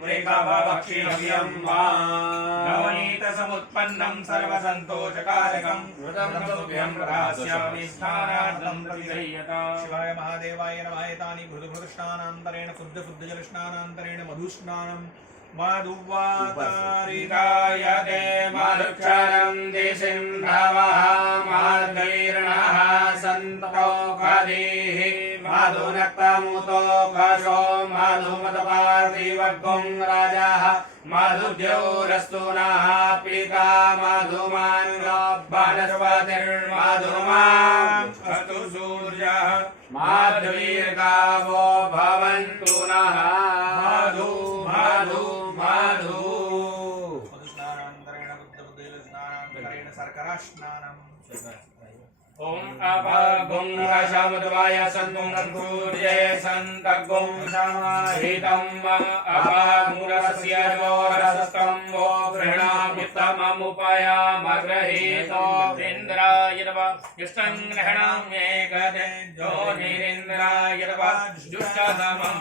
वृषभवक्षीयं वा नवनीतसमुत्पन्नं सर्वसन्तोषकारकं ऋतमृतुभ्यं प्रदास्यामि स्नानार्थं प्रतिगृह्यता। शिवाय महादेवाय नमः। एतानि भृतभृतस्नानान्तरेण शुद्धजलस्नानान्तरेण मधुस्नानं मधुवातारिकाय ते मधुक्षरं दिशिन्धवः मार्गैर्णः सन्तोषधीः मधुनक्तमुतो घशो मधुमदपार्थिवगुं राजः मधुद्योरस्तु नः पिता मधुमान् वनस्पतिर्मधुमान् अस्तु सूर्यः माधवीर्गावो भवन्तु नः। मधु मधु मधु मधुस्नानान्तरेण बुद्धबुद्धजलस्नानान्तरेण शर्करास्नानम्। ओम अपगुं रसमद्वाय सन्तुं सूर्ये सन्तगुं समाहितम् अपगुरस्य रसस्तं वो गृह्णामुत्तममुपयामग्रहीतो इन्द्राय नमः। यस्तं ग्रहणं एकते जो निरिन्द्राय नमः। जुष्टतमं